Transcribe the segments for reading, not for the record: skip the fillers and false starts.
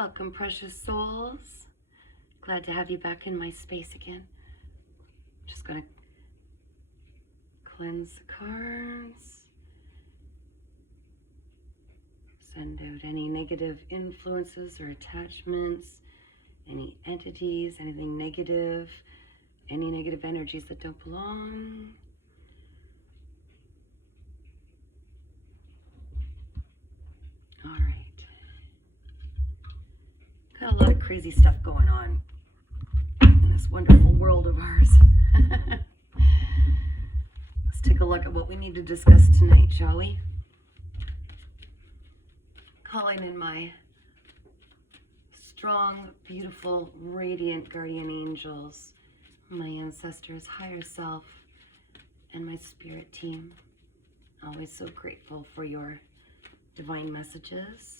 Welcome, precious souls. Glad to have you back in my space again. Just gonna cleanse the cards. Send out any negative influences or attachments, any entities, anything negative, any negative energies that don't belong. All right. Got a lot of crazy stuff going on in this wonderful world of ours. Let's take a look at what we need to discuss tonight, shall we? Calling in my strong, beautiful, radiant guardian angels, my ancestors, higher self, and my spirit team. Always so grateful for your divine messages.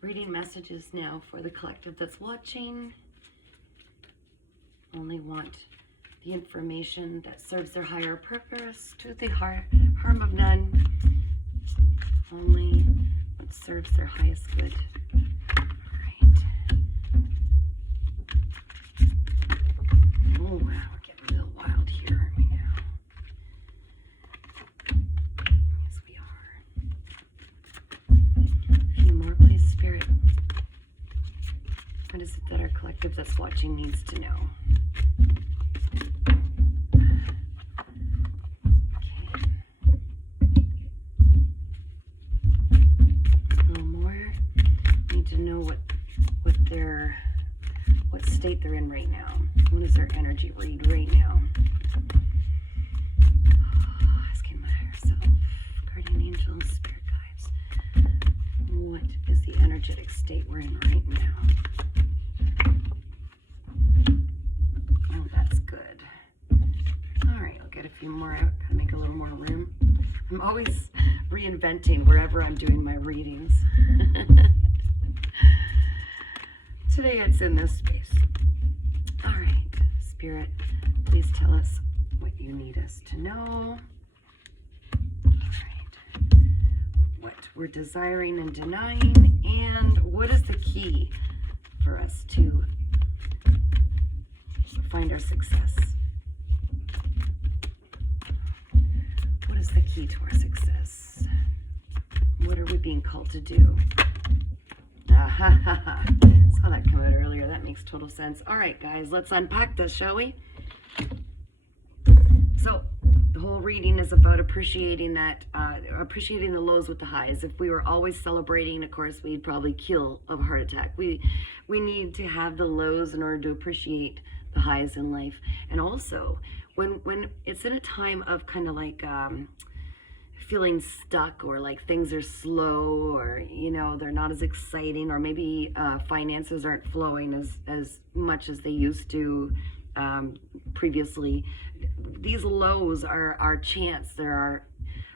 Reading messages now for the collective that's watching. Only want the information that serves their higher purpose, to the harm of none. Only what serves their highest good. All right. Oh wow, we're getting a little wild here, aren't we now? Yes, we are. A few more, please, Spirit. What is it that our collective that's watching needs to know? What state they're in right now. What is their energy read right now? Asking my higher self, guardian angels, spirit guides, what is the energetic state we're in right now? Oh, that's good. All right, I'll get a few more out, kind of make a little more room. I'm always reinventing wherever I'm doing my readings. Today it's in this space. All right, Spirit, please tell us what you need us to know. All right, what we're desiring and denying, and what is the key for us to find our success? What is the key to our success? What are we being called to do? Saw that come out earlier. That makes total sense. All right, guys, let's unpack this, shall we? So the whole reading is about appreciating that, appreciating the lows with the highs. If we were always celebrating, of course, we'd probably kill of a heart attack. We need to have the lows in order to appreciate the highs in life. And also, when it's in a time of kind of like feeling stuck, or like things are slow, or they're not as exciting, or maybe finances aren't flowing as much as they used to previously, these lows are our chance. They're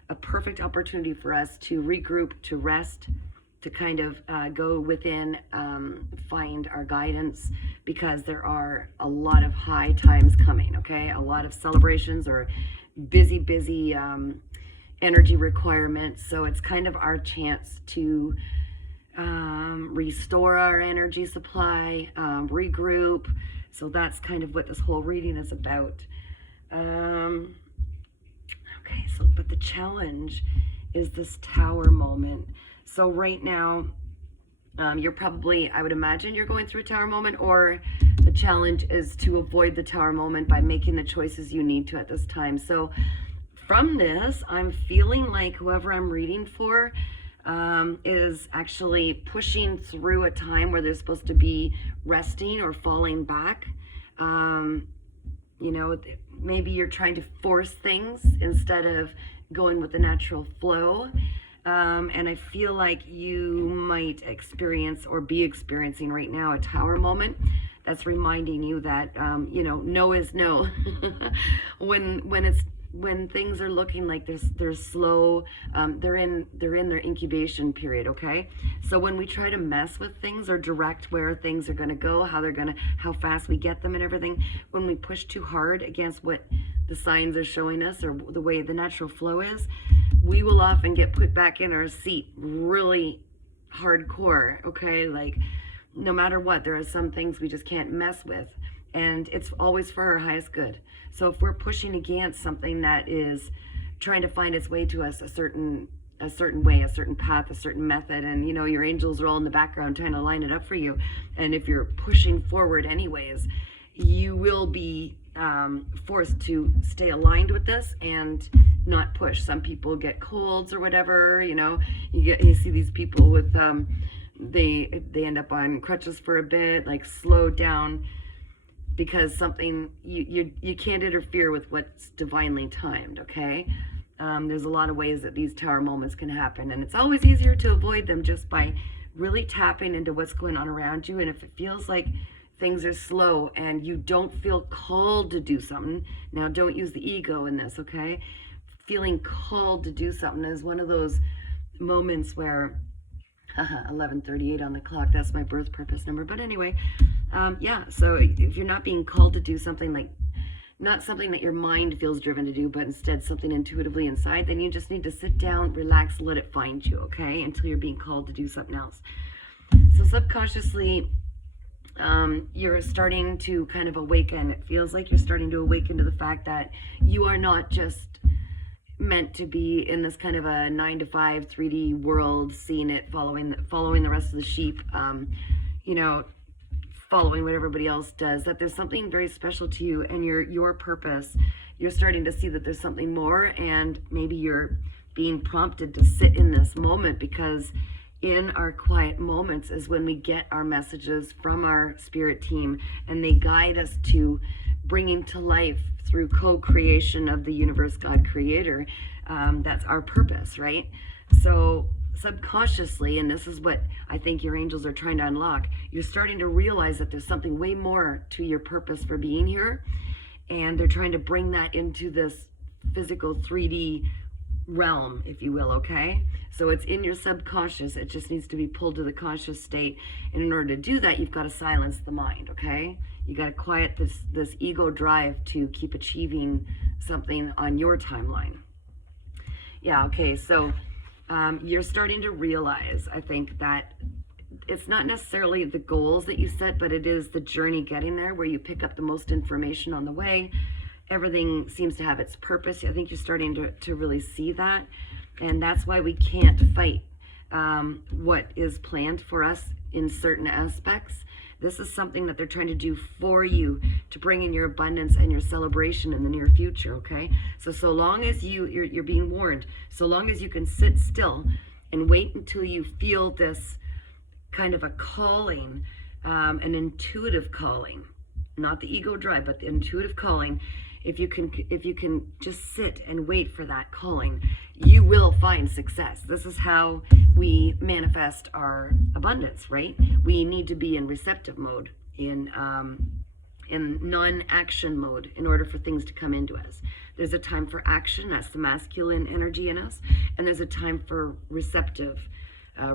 a perfect opportunity for us to regroup, to rest, to kind of go within, find our guidance, because there are a lot of high times coming, okay? A lot of celebrations or busy energy requirements. So it's kind of our chance to restore our energy supply, regroup. So that's kind of what this whole reading is about. Okay, so but the challenge is this tower moment. So right now, you're probably, I would imagine you're going through a tower moment, or the challenge is to avoid the tower moment by making the choices you need to at this time. So from this, I'm feeling like whoever I'm reading for is actually pushing through a time where they're supposed to be resting or falling back. Maybe you're trying to force things instead of going with the natural flow. And I feel like you might experience or be experiencing right now a tower moment that's reminding you that, no is no. When things are looking like they're slow, they're in their incubation period, okay? So when we try to mess with things or direct where things are going to go, how fast we get them and everything, when we push too hard against what the signs are showing us or the way the natural flow is, we will often get put back in our seat really hardcore, okay? Like no matter what, there are some things we just can't mess with, and it's always for our highest good. So if we're pushing against something that is trying to find its way to us a certain way, a certain path, a certain method, and your angels are all in the background trying to line it up for you, and if you're pushing forward anyways, you will be forced to stay aligned with this and not push. Some people get colds or whatever, you see these people with they end up on crutches for a bit, like slow down, because something you can't interfere with what's divinely timed. Okay. There's a lot of ways that these tower moments can happen, and it's always easier to avoid them just by really tapping into what's going on around you. And if it feels like things are slow and you don't feel called to do something, now don't use the ego in this, okay? Feeling called to do something is one of those moments where 11:38 on the clock, that's my birth purpose number. But anyway, yeah, so if you're not being called to do something, like not something that your mind feels driven to do, but instead something intuitively inside, then you just need to sit down, relax, let it find you, okay? Until you're being called to do something else. So subconsciously, you're starting to kind of awaken. It feels like you're starting to awaken to the fact that you are not just meant to be in this kind of a 9-to-5 3D world, seeing it, following the rest of the sheep, following what everybody else does, that there's something very special to you and your purpose. You're starting to see that there's something more, and maybe you're being prompted to sit in this moment, because in our quiet moments is when we get our messages from our spirit team, and they guide us to bringing to life through co-creation of the universe, God creator. That's our purpose, right? So subconsciously, and this is what I think your angels are trying to unlock, you're starting to realize that there's something way more to your purpose for being here, and they're trying to bring that into this physical 3D realm, if you will, okay? So it's in your subconscious. It just needs to be pulled to the conscious state, and in order to do that, you've got to silence the mind, okay? You got to quiet this ego drive to keep achieving something on your timeline. Yeah, okay, so you're starting to realize, I think, that it's not necessarily the goals that you set, but it is the journey getting there, where you pick up the most information on the way. Everything seems to have its purpose. I think you're starting to really see that, and that's why we can't fight what is planned for us in certain aspects. This is something that they're trying to do for you to bring in your abundance and your celebration in the near future, okay? So long as you're being warned, so long as you can sit still and wait until you feel this kind of a calling, an intuitive calling, not the ego drive, but the intuitive calling. If you can just sit and wait for that calling, you will find success. This is how we manifest our abundance, right? We need to be in receptive mode, in non-action mode, in order for things to come into us. There's a time for action, that's the masculine energy in us, and there's a time for receptive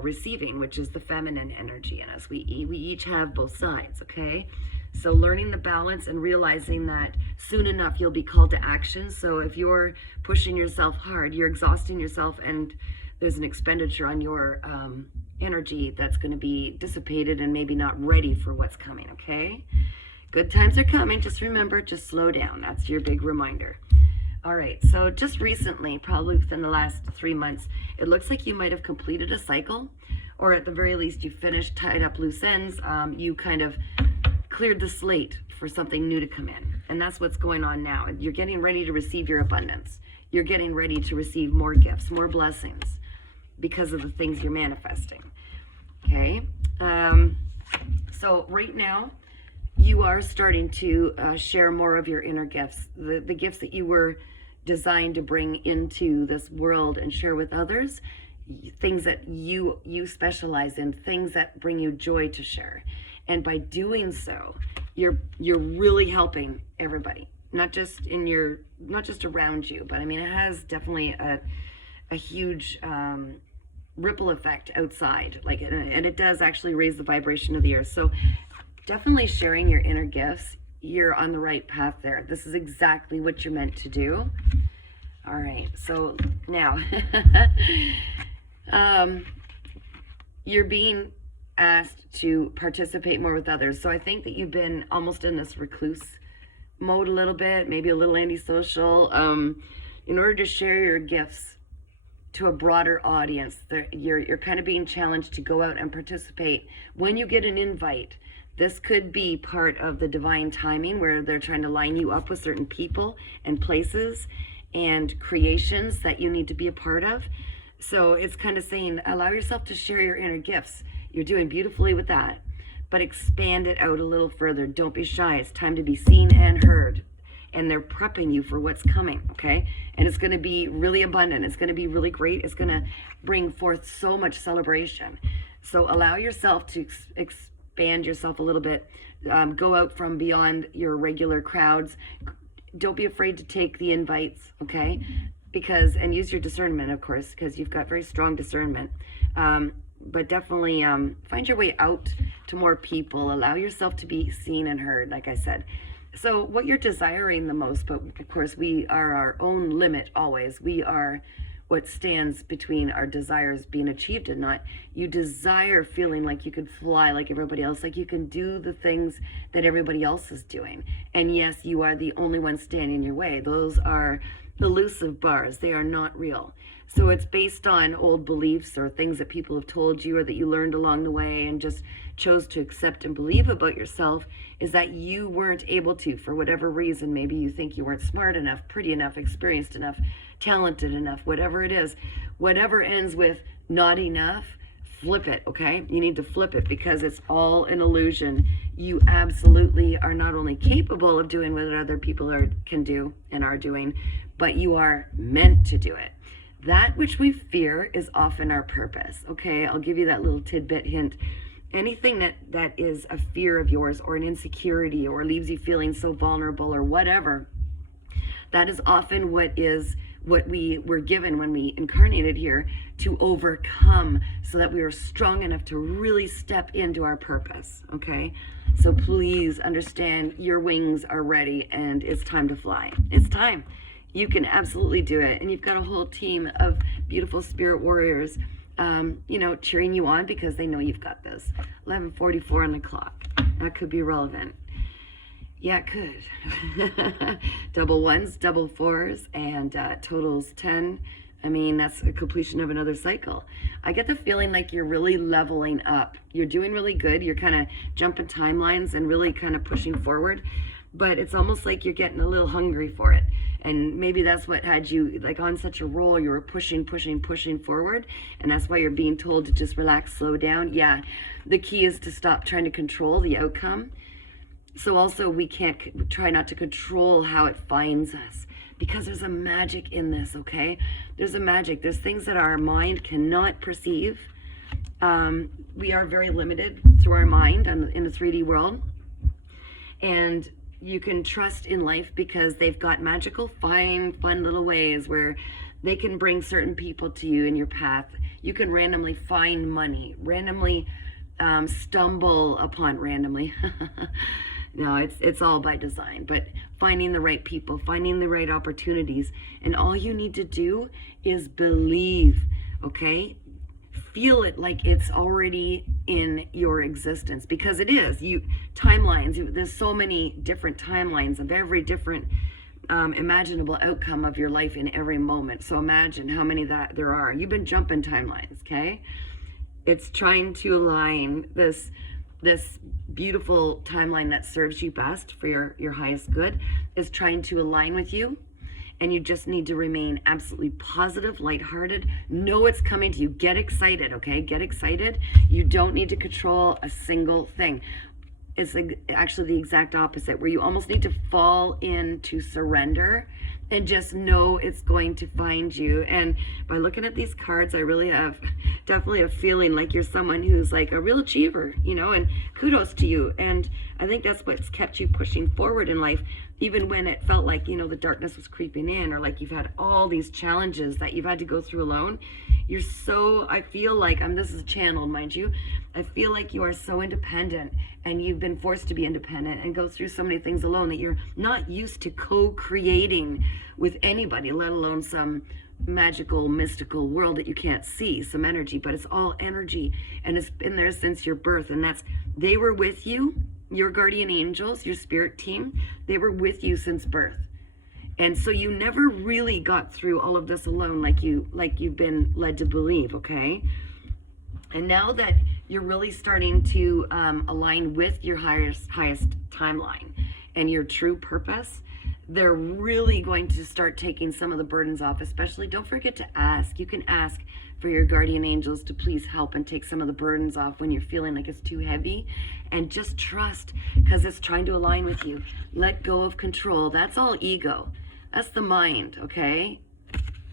receiving, which is the feminine energy in us. We each have both sides, okay? So learning the balance and realizing that soon enough you'll be called to action. So if you're pushing yourself hard, you're exhausting yourself, and there's an expenditure on your energy that's going to be dissipated and maybe not ready for what's coming, okay? Good times are coming. Just remember, just slow down. That's your big reminder. All right, so just recently, probably within the last 3 months, it looks like you might have completed a cycle, or at the very least you finished, tied up loose ends. You kind of cleared the slate for something new to come in. And that's what's going on now. You're getting ready to receive your abundance. You're getting ready to receive more gifts, more blessings, because of the things you're manifesting. Okay? So right now, you are starting to share more of your inner gifts, the gifts that you were designed to bring into this world and share with others, things that you specialize in, things that bring you joy to share. And by doing so, you're really helping everybody, not just around you, but I mean, it has definitely a huge ripple effect outside, and it does actually raise the vibration of the earth. So definitely sharing your inner gifts. You're on the right path there. This is exactly what you're meant to do. All right, so now you're being asked to participate more with others. So I think that you've been almost in this recluse mode a little bit, maybe a little antisocial, in order to share your gifts to a broader audience. You're kind of being challenged to go out and participate when you get an invite. This could be part of the divine timing where they're trying to line you up with certain people and places and creations that you need to be a part of. So it's kind of saying, allow yourself to share your inner gifts. You're doing beautifully with that, but expand it out a little further. Don't be shy. It's time to be seen and heard. And they're prepping you for what's coming, okay? And it's going to be really abundant. It's going to be really great. It's going to bring forth so much celebration. So allow yourself to expand yourself a little bit. Go out from beyond your regular crowds. Don't be afraid to take the invites, okay? And use your discernment, of course, because you've got very strong discernment. But definitely find your way out to more people. Allow yourself to be seen and heard, like I said. So what you're desiring the most, but of course we are our own limit always. We are what stands between our desires being achieved and not. You desire feeling like you could fly like everybody else, like you can do the things that everybody else is doing. And yes, you are the only one standing in your way. Those are elusive bars. They are not real. So it's based on old beliefs or things that people have told you or that you learned along the way and just chose to accept and believe about yourself, is that you weren't able to, for whatever reason. Maybe you think you weren't smart enough, pretty enough, experienced enough, talented enough, whatever it is. Whatever ends with not enough, flip it, okay? You need to flip it because it's all an illusion. You absolutely are not only capable of doing what other people can do and are doing, but you are meant to do it. That which we fear is often our purpose, okay? I'll give you that little tidbit hint. Anything that is a fear of yours or an insecurity or leaves you feeling so vulnerable or whatever, that is often what we were given when we incarnated here to overcome, so that we are strong enough to really step into our purpose, okay? So please understand your wings are ready and it's time to fly. It's time. You can absolutely do it. And you've got a whole team of beautiful spirit warriors, cheering you on because they know you've got this. 11:44 on the clock. That could be relevant. Yeah, it could. Double ones, double fours, and totals 10. I mean, that's a completion of another cycle. I get the feeling like you're really leveling up. You're doing really good. You're kind of jumping timelines and really kind of pushing forward. But it's almost like you're getting a little hungry for it. And maybe that's what had you like on such a roll. You were pushing forward. And that's why you're being told to just relax, slow down. Yeah, the key is to stop trying to control the outcome. So also we can't try not to control how it finds us, because there's a magic in this, okay? There's a magic. There's things that our mind cannot perceive. We are very limited through our mind in the 3D world. And you can trust in life because they've got magical, fun little ways where they can bring certain people to you in your path. You can randomly find money, randomly stumble upon randomly. No, it's all by design, but finding the right people, finding the right opportunities. And all you need to do is believe, okay? Feel it like it's already in your existence, because it is. Timelines, there's so many different timelines of every different imaginable outcome of your life in every moment. So imagine how many that there are. You've been jumping timelines, okay? It's trying to align this beautiful timeline that serves you best for your highest good is trying to align with you. And you just need to remain absolutely positive, lighthearted. Know it's coming to you. Get excited, okay? Get excited. You don't need to control a single thing. It's actually the exact opposite, where you almost need to fall into surrender and just know it's going to find you. And by looking at these cards, I really have definitely a feeling like you're someone who's like a real achiever, and kudos to you. And I think that's what's kept you pushing forward in life, even when it felt like, the darkness was creeping in, or like you've had all these challenges that you've had to go through alone. I feel like, this is channeled, mind you, I feel like you are so independent, and you've been forced to be independent and go through so many things alone that you're not used to co-creating with anybody, let alone some magical, mystical world that you can't see, some energy, but it's all energy, and it's been there since your birth. And they were with you, your guardian angels, your spirit team, they were with you since birth. And so you never really got through all of this alone, like you've been led to believe, okay? And now that you're really starting to align with your highest timeline and your true purpose, they're really going to start taking some of the burdens off. Especially, don't forget to ask. You can ask for your guardian angels to please help and take some of the burdens off when you're feeling like it's too heavy. And just trust, because it's trying to align with you. Let go of control. That's all ego. That's the mind, okay?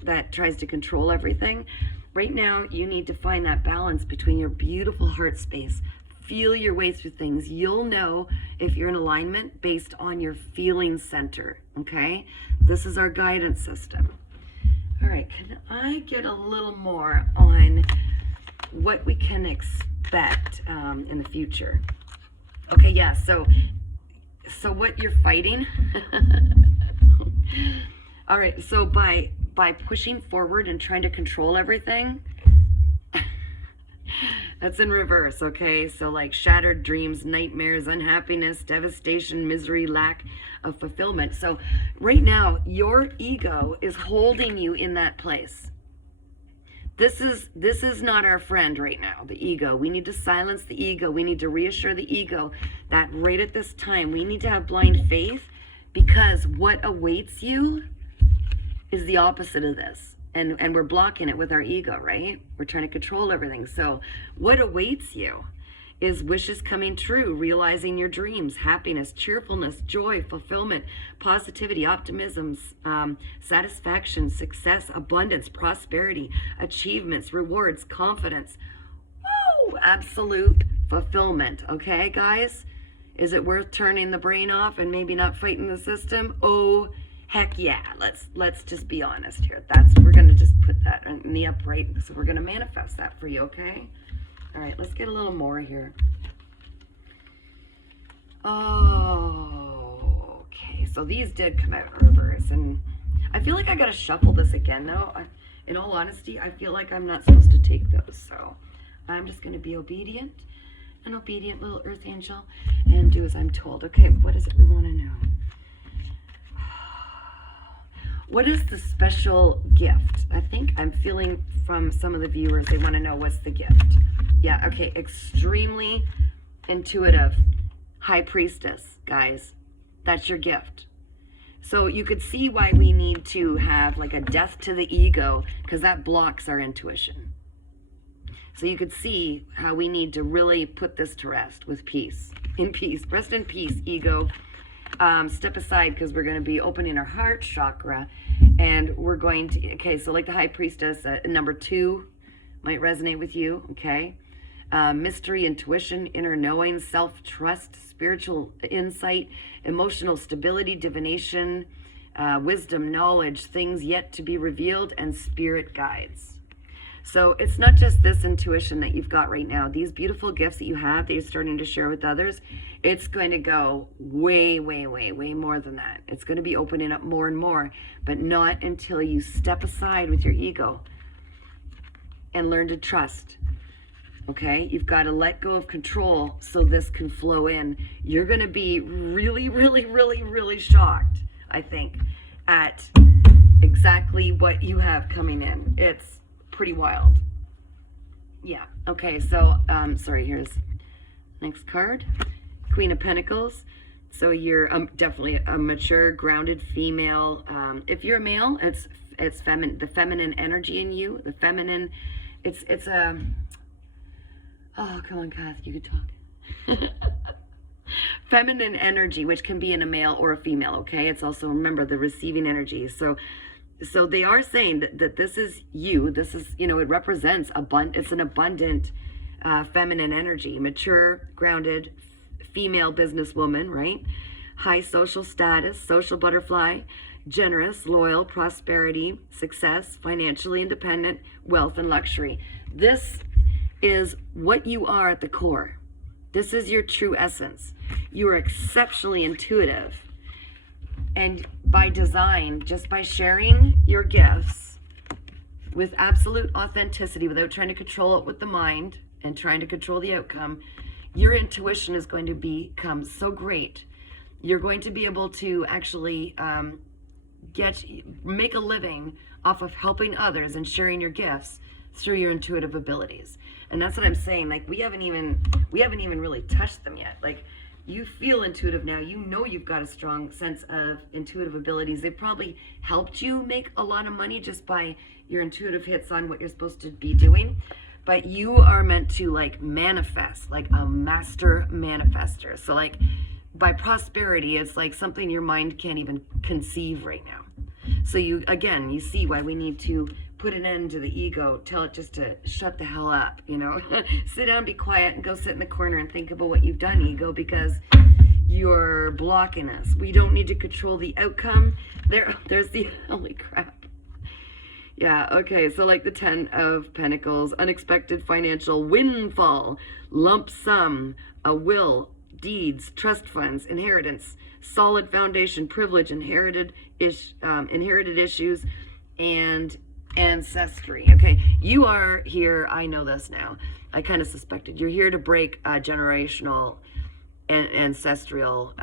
That tries to control everything. Right now, you need to find that balance between your beautiful heart space. Feel your way through things. You'll know if you're in alignment based on your feeling center, okay? This is our guidance system. All right, can I get a little more on what we can expect in the future? Okay, yeah, so what you're fighting. All right, so by pushing forward and trying to control everything, that's in reverse, okay? So like shattered dreams, nightmares, unhappiness, devastation, misery, lack of fulfillment. So right now, your ego is holding you in that place. This is not our friend right now, the ego. We need to silence the ego. We need to reassure the ego that right at this time, we need to have blind faith, because what awaits you is the opposite of this. And we're blocking it with our ego, right? We're trying to control everything. So what awaits you is wishes coming true, realizing your dreams, happiness, cheerfulness, joy, fulfillment, positivity, optimism, satisfaction, success, abundance, prosperity, achievements, rewards, confidence. Woo! Absolute fulfillment. Okay, guys? Is it worth turning the brain off and maybe not fighting the system? Oh, heck yeah. Let's just be honest here. We're going to just put that in the upright. So we're going to manifest that for you, okay? All right, let's get a little more here. Oh, okay. So these did come out in reverse. And I feel like I got to shuffle this again, though. In all honesty, I feel like I'm not supposed to take those. So I'm just going to be obedient, an obedient little earth angel, and do as I'm told. Okay, what is it we want to know? What is the special gift? I think I'm feeling from some of the viewers, they want to know what's the gift. Yeah, okay, extremely intuitive. High priestess, guys. That's your gift. So you could see why we need to have like a death to the ego, because that blocks our intuition. So you could see how we need to really put this to rest with peace. In peace. Rest in peace, ego. Step aside, because we're going to be opening our heart chakra, and we're going to, okay, so like the high priestess, number 2 might resonate with you, okay? Mystery, intuition, inner knowing, self-trust, spiritual insight, emotional stability, divination, wisdom, knowledge, things yet to be revealed, and spirit guides. So it's not just this intuition that you've got right now. These beautiful gifts that you have that you're starting to share with others, it's going to go way, way, way, way more than that. It's going to be opening up more and more, but not until you step aside with your ego and learn to trust. Okay? You've got to let go of control so this can flow in. You're going to be really, really, really, really shocked, I think, at exactly what you have coming in. It's pretty wild. Yeah. Okay, so sorry, here's next card. Queen of Pentacles. So you're definitely a mature, grounded female. If you're a male, it's the feminine energy in you. The feminine, it's oh, come on, Kath, you could talk. Feminine energy, which can be in a male or a female, okay? It's also, remember, the receiving energy. So they are saying that this is you. This is, it represents it's an abundant feminine energy, mature, grounded, female businesswoman, right? High social status, social butterfly, generous, loyal, prosperity, success, financially independent, wealth, and luxury. This is what you are at the core. This is your true essence. You are exceptionally intuitive. And by design, just by sharing your gifts with absolute authenticity, without trying to control it with the mind and trying to control the outcome, your intuition is going to become so great. You're going to be able to actually make a living off of helping others and sharing your gifts through your intuitive abilities. And that's what I'm saying. Like, we haven't even really touched them yet. Like, you feel intuitive now. You know you've got a strong sense of intuitive abilities. They've probably helped you make a lot of money just by your intuitive hits on what you're supposed to be doing. But you are meant to, like, manifest, like a master manifester. So, like, by prosperity, it's like something your mind can't even conceive right now. So you see why we need to put an end to the ego, tell it just to shut the hell up, you know. Sit down, be quiet, and go sit in the corner and think about what you've done, ego, because you're blocking us. We don't need to control the outcome. There's the, holy crap. Yeah, okay, so like the 10 of Pentacles, unexpected financial windfall, lump sum, a will, deeds, trust funds, inheritance, solid foundation, privilege, inherited issues, and ancestry. Okay, you are here. I know this now. I kind of suspected. You're here to break generational and ancestral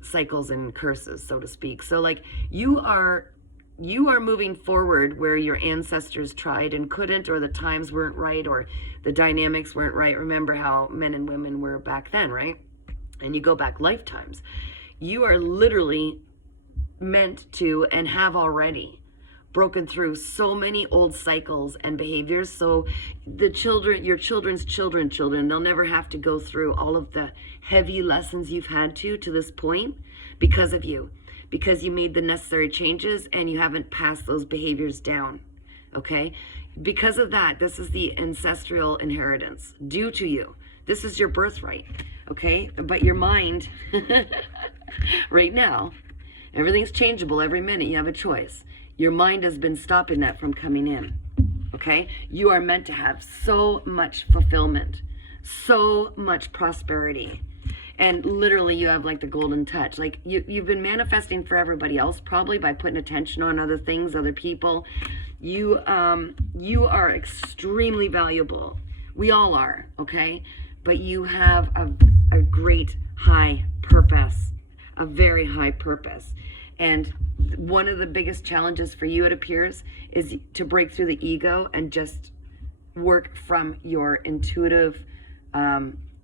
cycles and curses, so to speak. So, like, you are moving forward where your ancestors tried and couldn't, or the times weren't right, or the dynamics weren't right. Remember how men and women were back then, right? And you go back lifetimes. You are literally meant to, and have already, broken through so many old cycles and behaviors. So the children, your children's children, they'll never have to go through all of the heavy lessons you've had to this point because of you, because you made the necessary changes and you haven't passed those behaviors down. Okay? Because of that, this is the ancestral inheritance due to you. This is your birthright. Okay? But your mind, right now, everything's changeable every minute. You have a choice. Your mind has been stopping that from coming in. Okay? You are meant to have so much fulfillment, so much prosperity. And literally you have like the golden touch. Like you've been manifesting for everybody else, probably by putting attention on other things, other people. You are extremely valuable. We all are, okay? But you have a great high purpose, a very high purpose. And one of the biggest challenges for you, it appears, is to break through the ego and just work from your intuitive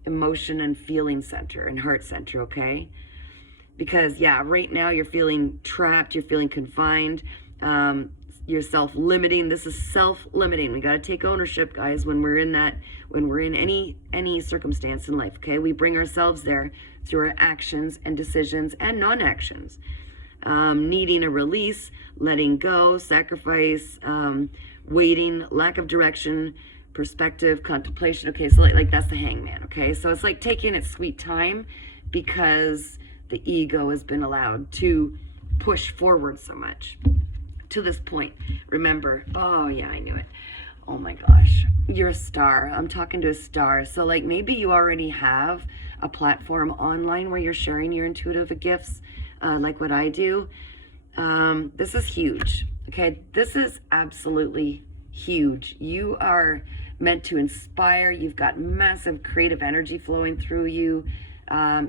emotion and feeling center and heart center, okay? Because, yeah, right now you're feeling trapped, you're feeling confined, you're self-limiting. This is self-limiting. We got to take ownership, guys, when we're in any circumstance in life, okay? We bring ourselves there through our actions and decisions and non-actions. Needing a release, letting go, sacrifice, waiting, lack of direction, perspective, contemplation. Okay, so like that's the hangman, okay? So it's like taking its sweet time because the ego has been allowed to push forward so much to this point. Remember, oh yeah, I knew it. Oh my gosh, you're a star. I'm talking to a star. So like maybe you already have a platform online where you're sharing your intuitive gifts, like what I do. This is huge. Okay, this is absolutely huge. You are meant to inspire. You've got massive creative energy flowing through you.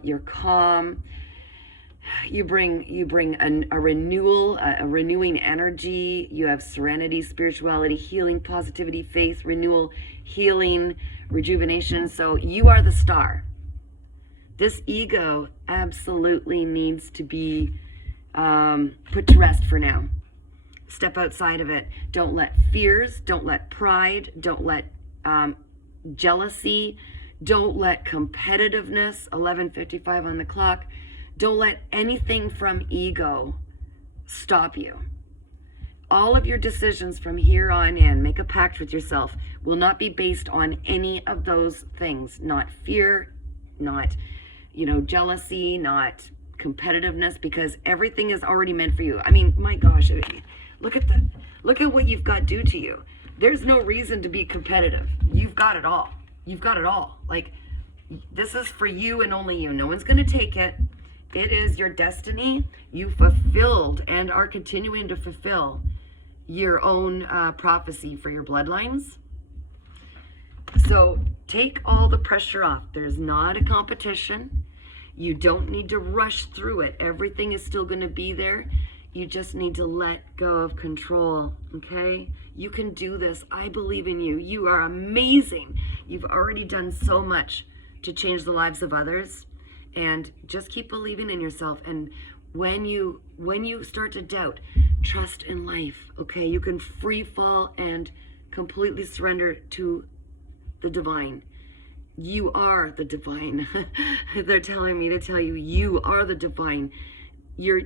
You're calm. You bring a renewal, a renewing energy. You have serenity, spirituality, healing, positivity, faith, renewal, healing, rejuvenation. So you are the star. This ego absolutely needs to be put to rest for now. Step outside of it. Don't let fears, don't let pride, don't let jealousy, don't let competitiveness, 11:55 on the clock, don't let anything from ego stop you. All of your decisions from here on in, make a pact with yourself, will not be based on any of those things. Not fear, not jealousy, not competitiveness, because everything is already meant for you. I mean, my gosh, look at what you've got due to you. There's no reason to be competitive. You've got it all. You've got it all. Like, this is for you and only you. No one's going to take it. It is your destiny. You fulfilled and are continuing to fulfill your own prophecy for your bloodlines. So take all the pressure off. There's not a competition. You don't need to rush through it. Everything is still going to be there. You just need to let go of control, okay? You can do this. I believe in you. You are amazing. You've already done so much to change the lives of others, and just keep believing in yourself. And when you start to doubt, trust in life, okay? You can free fall and completely surrender to the divine. You are the divine. They're telling me to tell you, you are the divine. Your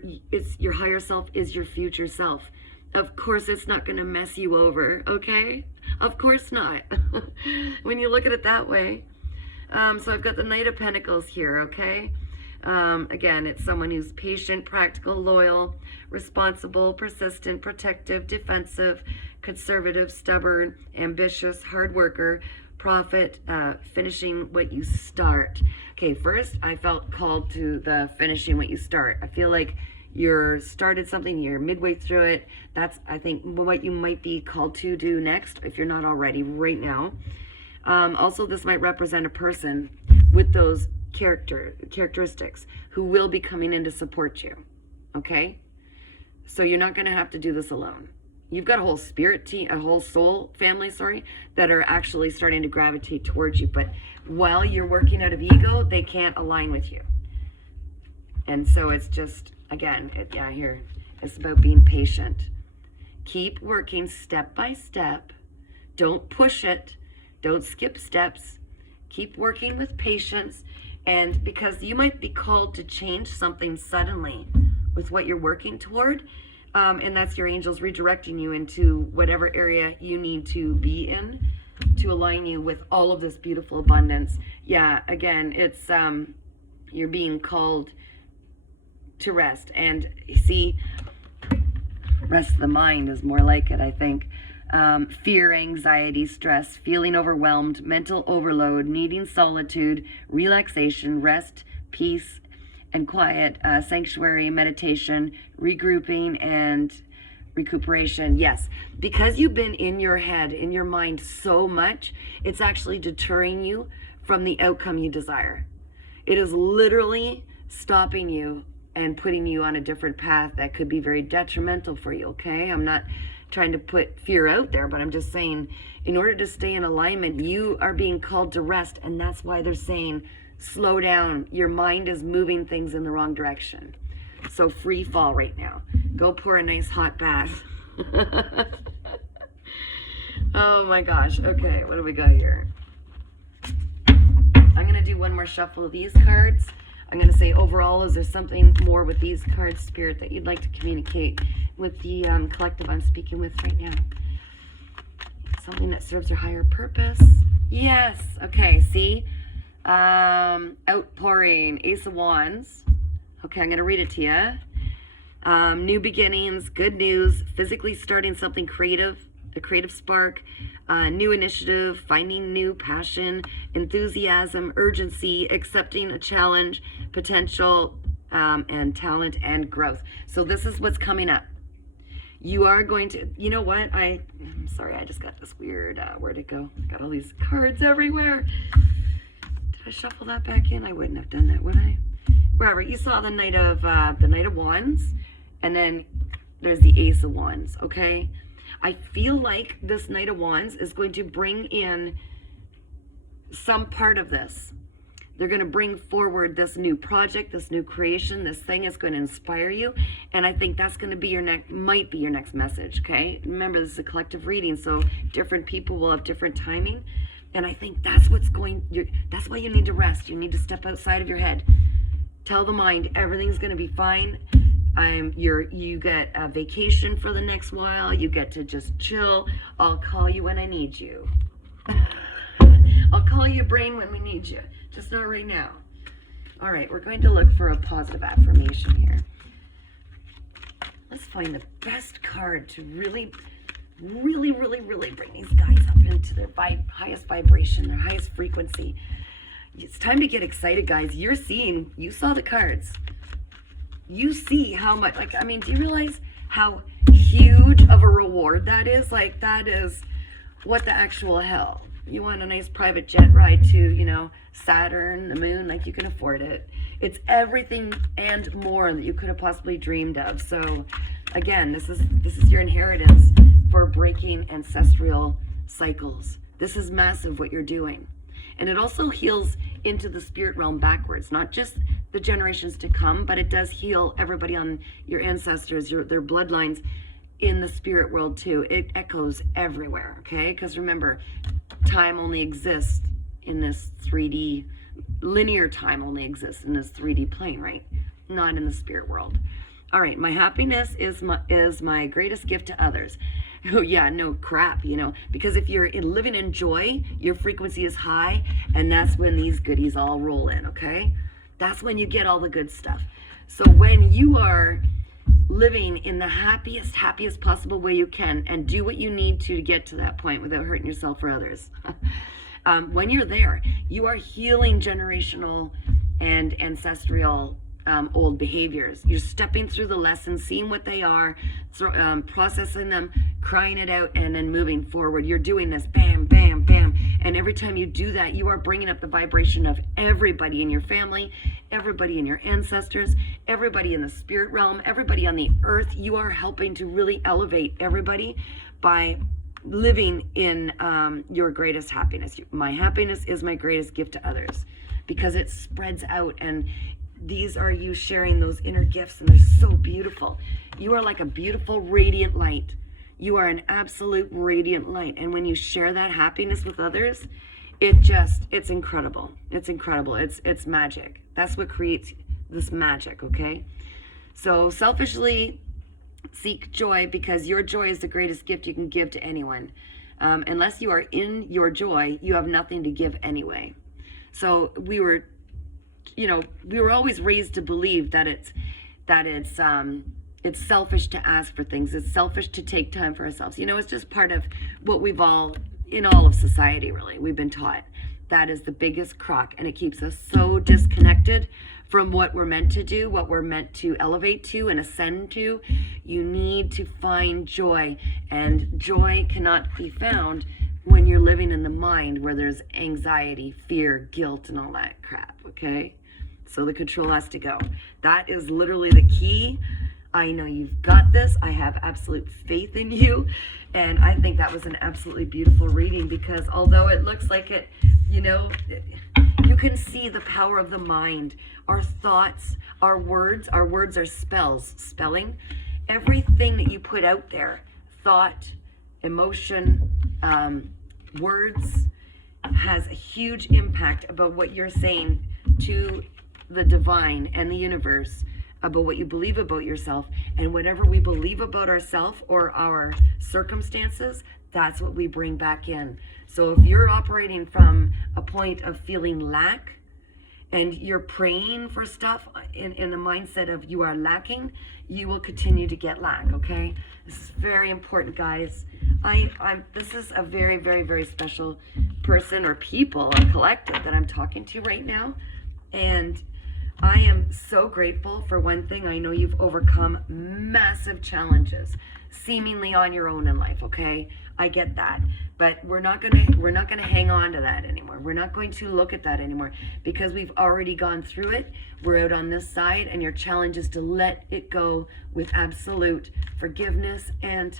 higher self is your future self. Of course it's not going to mess you over, okay? Of course not. When you look at it that way. So I've got the Knight of Pentacles here, okay? Again, it's someone who's patient, practical, loyal, responsible, persistent, protective, defensive, conservative, stubborn, ambitious, hard worker, prophet, finishing what you start. Okay, first I felt called to the finishing what you start. I feel like you're started something, you're midway through it. That's, I think, what you might be called to do next if you're not already right now. Also, this might represent a person with those characteristics who will be coming in to support you, okay? So you're not going to have to do this alone. You've got a whole spirit team, a whole soul family, that are actually starting to gravitate towards you. But while you're working out of ego, they can't align with you. And so it's just, again, here, it's about being patient. Keep working step by step. Don't push it. Don't skip steps. Keep working with patience. And because you might be called to change something suddenly with what you're working toward, and that's your angels redirecting you into whatever area you need to be in to align you with all of this beautiful abundance. Yeah, again, it's you're being called to rest. And see, rest of the mind is more like it, I think. Fear, anxiety, stress, feeling overwhelmed, mental overload, needing solitude, relaxation, rest, peace, and quiet, sanctuary, meditation, regrouping, and recuperation. Yes, because you've been in your head, in your mind so much, it's actually deterring you from the outcome you desire. It is literally stopping you and putting you on a different path that could be very detrimental for you, okay? I'm not trying to put fear out there, but I'm just saying, in order to stay in alignment, you are being called to rest, and that's why they're saying, slow down. Your mind is moving things in the wrong direction. So free fall right now. Go pour a nice hot bath. Oh my gosh. Okay, what do we got here? I'm going to do one more shuffle of these cards. I'm going to say overall, is there something more with these cards, Spirit, that you'd like to communicate with the collective I'm speaking with right now? Something that serves your higher purpose? Yes. Okay, see? Outpouring, Ace of Wands. Okay, I'm going to read it to you. New beginnings, good news, physically starting something creative, a creative spark, new initiative, finding new passion, enthusiasm, urgency, accepting a challenge, potential, and talent and growth. So this is what's coming up. You are going to, you know what? I'm sorry, I just got this weird, where'd it go? Got all these cards everywhere. Did I shuffle that back in? I wouldn't have done that, would I? Wherever, you saw the Knight of Wands, and then there's the Ace of Wands, okay? I feel like this Knight of Wands is going to bring in some part of this. They're going to bring forward this new project, this new creation, this thing is going to inspire you. And I think that's going to be might be your next message, okay? Remember, this is a collective reading, so different people will have different timing. And I think that's that's why you need to rest. You need to step outside of your head. Tell the mind everything's going to be fine. You get a vacation for the next while. You get to just chill. I'll call you when I need you. I'll call you, brain, when we need you. Just not right now. All right, we're going to look for a positive affirmation here. Let's find the best card to really bring these guys up into their highest vibration, their highest frequency. It's time to get excited, guys. You saw the cards. You see how much, do you realize how huge of a reward that is. Like, that is what the actual hell. You want a nice private jet ride to, Saturn, the moon, like, you can afford it. It's everything and more that you could have possibly dreamed of. So again, this is your inheritance for breaking ancestral cycles. This is massive what you're doing. And it also heals into the spirit realm backwards, not just the generations to come, but it does heal everybody on your ancestors, their bloodlines in the spirit world too. It echoes everywhere, okay? Because remember, time only exists in this 3D, linear time only exists in this 3D plane, right? Not in the spirit world. All right, my happiness is my greatest gift to others. Oh yeah, no crap, because if you're living in joy, your frequency is high, and that's when these goodies all roll in, okay? That's when you get all the good stuff. So when you are living in the happiest possible way you can, and do what you need to get to that point without hurting yourself or others. When you're there, you are healing generational and ancestral old behaviors. You're stepping through the lessons, seeing what they are, processing them, crying it out, and then moving forward. You're doing this bam, bam, bam. And every time you do that, you are bringing up the vibration of everybody in your family, everybody in your ancestors, everybody in the spirit realm, everybody on the earth. You are helping to really elevate everybody by living in your greatest happiness. My happiness is my greatest gift to others, because it spreads out, and these are you sharing those inner gifts, and they're so beautiful. You are like a beautiful radiant light. You are an absolute radiant light, and when you share that happiness with others, it's incredible. It's incredible. It's magic. That's what creates this magic, okay? So selfishly seek joy, because your joy is the greatest gift you can give to anyone. Unless you are in your joy, you have nothing to give anyway. So we were always raised to believe that it's selfish to ask for things. It's selfish to take time for ourselves. It's just part of what we've all, in all of society, really, we've been taught. That is the biggest crock, and it keeps us so disconnected from what we're meant to do, what we're meant to elevate to and ascend to. You need to find joy, and joy cannot be found when you're living in the mind where there's anxiety, fear, guilt, and all that crap, okay? So the control has to go. That is literally the key. I know you've got this. I have absolute faith in you. And I think that was an absolutely beautiful reading, because although it looks like it, you can see the power of the mind. Our thoughts, our words are spells, spelling. Everything that you put out there, thought, emotion, words, has a huge impact about what you're saying to the divine and the universe, about what you believe about yourself. And whatever we believe about ourselves or our circumstances, that's what we bring back in. So if you're operating from a point of feeling lack, and you're praying for stuff in the mindset of you are lacking, you will continue to get lack, okay? This is very important, guys. This is a very, very, very special person or people or collective that I'm talking to right now. And I am so grateful for one thing. I know you've overcome massive challenges, seemingly on your own in life, okay? I get that. But we're not gonna hang on to that anymore. We're not going to look at that anymore, because we've already gone through it. We're out on this side, and your challenge is to let it go with absolute forgiveness and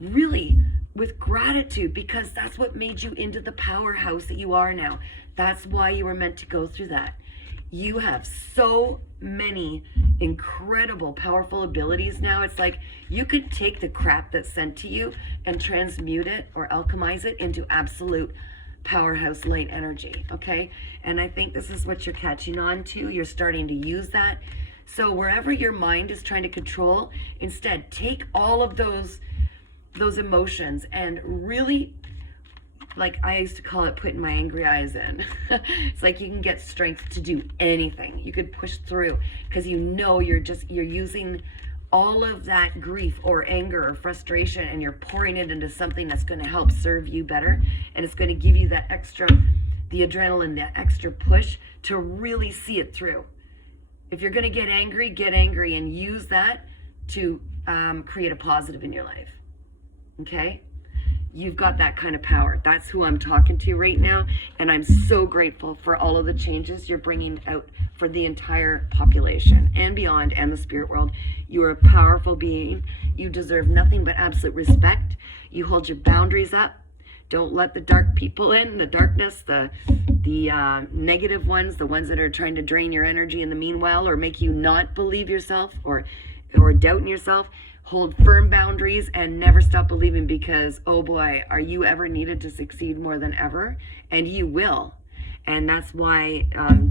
really with gratitude, because that's what made you into the powerhouse that you are now. That's why you were meant to go through that. You have so many incredible, powerful abilities now. It's like you could take the crap that's sent to you and transmute it or alchemize it into absolute powerhouse light energy, okay? And I think this is what you're catching on to. You're starting to use that. So wherever your mind is trying to control, instead, take all of those emotions and really, like I used to call it, putting my angry eyes in. It's like you can get strength to do anything. You could push through, because you're using all of that grief or anger or frustration, and you're pouring it into something that's going to help serve you better, and it's going to give you the adrenaline, that extra push to really see it through. If you're going to get angry and use that to create a positive in your life. Okay? You've got that kind of power. That's who I'm talking to right now. And I'm so grateful for all of the changes you're bringing out for the entire population and beyond, and the spirit world. You are a powerful being. You deserve nothing but absolute respect. You hold your boundaries up. Don't let the dark people in, the darkness, the negative ones, the ones that are trying to drain your energy in the meanwhile, or make you not believe yourself, or doubt in yourself. Hold firm boundaries and never stop believing, because, oh boy, are you ever needed to succeed more than ever? And you will. And that's why,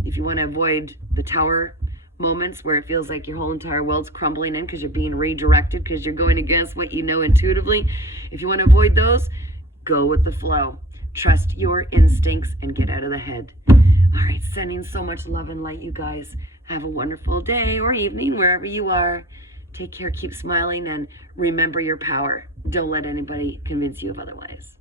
if you want to avoid the tower moments where it feels like your whole entire world's crumbling in because you're being redirected, because you're going against what you know intuitively, if you want to avoid those, go with the flow. Trust your instincts and get out of the head. All right, sending so much love and light, you guys. Have a wonderful day or evening, wherever you are. Take care, keep smiling, and remember your power. Don't let anybody convince you of otherwise.